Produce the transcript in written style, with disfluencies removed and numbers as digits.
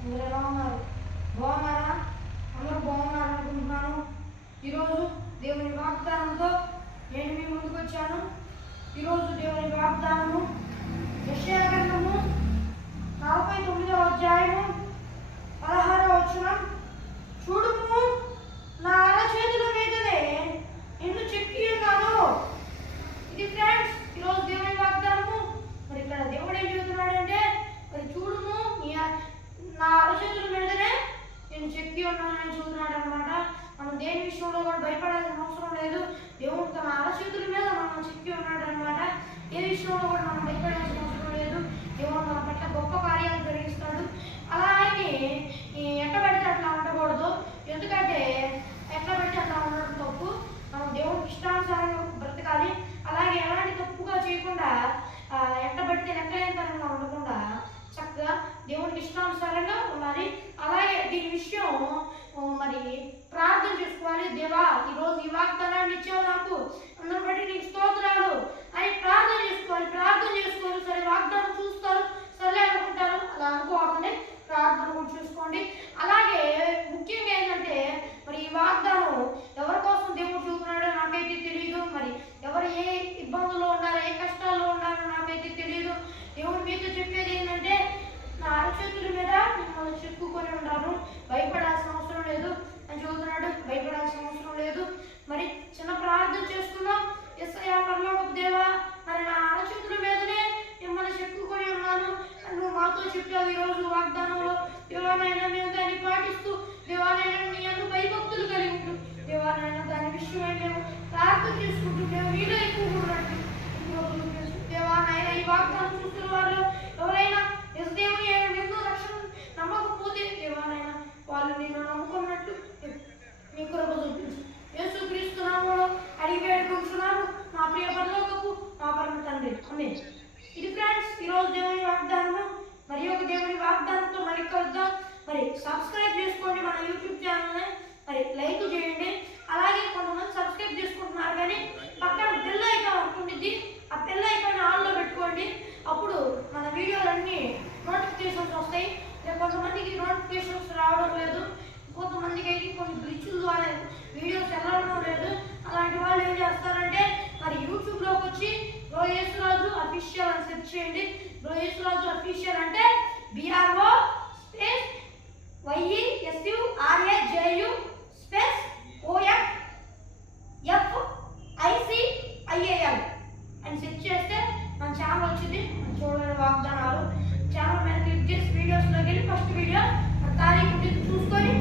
అందరూ ఎలా ఉన్నారు? బాగున్నారా? అందరూ బాగున్నారు అనుకుంటున్నాను. ఈరోజు దేవుని వాగ్దానంతో నేను మీ ముందుకు వచ్చాను. ఈరోజు దేవుని వాగ్దానము యెషయా గ్రంథము 49వ అధ్యాయము 16వ వచనం. చూడుము, నా అరచేతుల మీదనే నిన్ను చెక్కి ఉన్నాను. ఇది ఫ్రెండ్స్ ఈరోజు దేవుని వాగ్దానము. మరి ఇక్కడ దేవుడు ఏం చెబుతున్నాడంటే, మరి చూడుము, నా అరచేతుల మీదనే నేను చెక్కి ఉన్నానని చూస్తున్నాడు అనమాట. మనం దేని విషయంలో కూడా భయపడాల్సిన అవసరం లేదు. దేవుడు తన అరచేతుల మీద మనం చెక్కి ఉన్నాడు అనమాట. ఏ విషయంలో కూడా మనం భయపడాల్సిన అవసరం లేదు. దేవుడు మన పట్ల గొప్ప కార్యాలు జరిగిస్తాడు. అలా అని ఎట్లా పెడితే అట్లా ఉండకూడదు. ఎందుకంటే ఎట్లా పెడితే అట్లా ఉండడం తప్పు. మనం దేవుడికి ఇష్టానుసారంగా బ్రతకాలి. అలాగే ఎలాంటి తప్పుగా చేయకుండా ఎట్లా పడితే లెక్కలేనితనంగా ఉండకుండా చక్కగా దేవుడికి ఇష్టానుసారంగా ఉండాలి. అలాగే దీని విషయం మరి ప్రార్థన చేసుకోవాలి. దేవా, ఈరోజు ఈ వాగ్దానాన్ని ఇచ్చావు నాకు, అందరి బట్టి నీకు స్తోత్రాలు అని ప్రార్థన చేసుకోవాలి. ప్రార్థన చేసుకోవాలి. సరే వాగ్దానం చూస్తారు, సరే అనుకుంటారు, అలా అనుకోకండి. ప్రార్థన కూడా చూసుకోండి. అలాగే ముఖ్యంగా ఏంటంటే, మరి ఈ వాగ్దానం ఎవరి కోసం దేవుడు చూస్తున్నాడో నాకైతే తెలియదు. మరి ఎవరు ఏ ఇబ్బందుల్లో ఉన్నారో, ఏ కష్టాల్లో ఉన్నారో నాకైతే తెలియదు. దేవుడు మీతో చెప్పేది ఏంటంటే, నా అరచేతుల మీద మిమ్మల్ని చెక్కుకొని ఉన్నాను, భయపడాల్సిన అవసరం లేదు అని చెబుతున్నాడు. భయపడాల్సిన అవసరం లేదు. మరి చిన్న ప్రార్థన చేసుకున్నాం. యేసయ్యా పరలోకపు దేవా, మరి నా అరచేతుల మీదనే మిమ్మల్ని చెక్కుకొని ఉన్నాను అని నువ్వు మాతో చెప్పావు ఈరోజు వాగ్దానంలో. దేవానైనా మేము దాన్ని పాటిస్తూ, దేవానైనా నీ అందు భయభక్తులు కలిగి ఉంటూ, దేవానైనా దాని విషయమై మేము ప్రార్థన చేసుకుంటూ మేము నీలో ఎక్కువ ఉన్నట్టు దేవానైనా ఈ వాగ్దానం చూస్తున్న వాళ్ళు ఎవరైనా దేవుని నిన్ను రక్షణ నమ్మకపోతే దేవానైనా వాళ్ళు నిన్ను నమ్ముకున్నట్టు మీ కృప చూపించు. యేసుక్రీస్తు నామములో అడిగి వేడుకుంటున్నాను మా ప్రియ పరలోకపు మా పరమ తండ్రి. ఆమేన్. ఇది ఫ్రెండ్స్ ఈరోజు దేవుని వాగ్దానము. మరి ఒక దేవుని వాగ్దానంతో మళ్ళీ కలుద్దాం. మరి సబ్స్క్రైబ్ చేసుకోండి మన యూట్యూబ్ ఛానల్ని. మరి లైక్ చేయండి. అలాగే కొంతమంది సబ్స్క్రైబ్ చేసుకుంటున్నారు కానీ పక్కన బెల్ ఐకాన్ ఉంటుంది. ఆ బెల్ ఐకాన్ ఆన్లో పెట్టుకోండి. అప్పుడు మన వీడియోలన్నీ నోటిఫికేషన్స్ వస్తాయి. కొంతమందికి నోటిఫికేషన్స్ రావడం లేదు, కొంతమందికి అయితే కొన్ని గ్లిచ్ల ద్వారా వీడియోస్ వెళ్ళడం లేదు. అలాంటి వాళ్ళు ఏం చేస్తారంటే, మరి యూట్యూబ్లోకి వచ్చి బ్రో యేసురాజు అఫీషియల్ అని సెర్చ్ చేయండి. బ్రో యేసురాజు అఫీషియల్ అంటే BRO space YESURAJU space OFFICIAL అని సెర్చ్ చేస్తే మన ఛానల్ వచ్చింది. చూడని వాగ్దానాలు ఛానల్ మీద క్లిక్ చేసి వీడియోస్లోకి వెళ్ళి ఫస్ట్ వీడియో తారీఖు చూసుకొని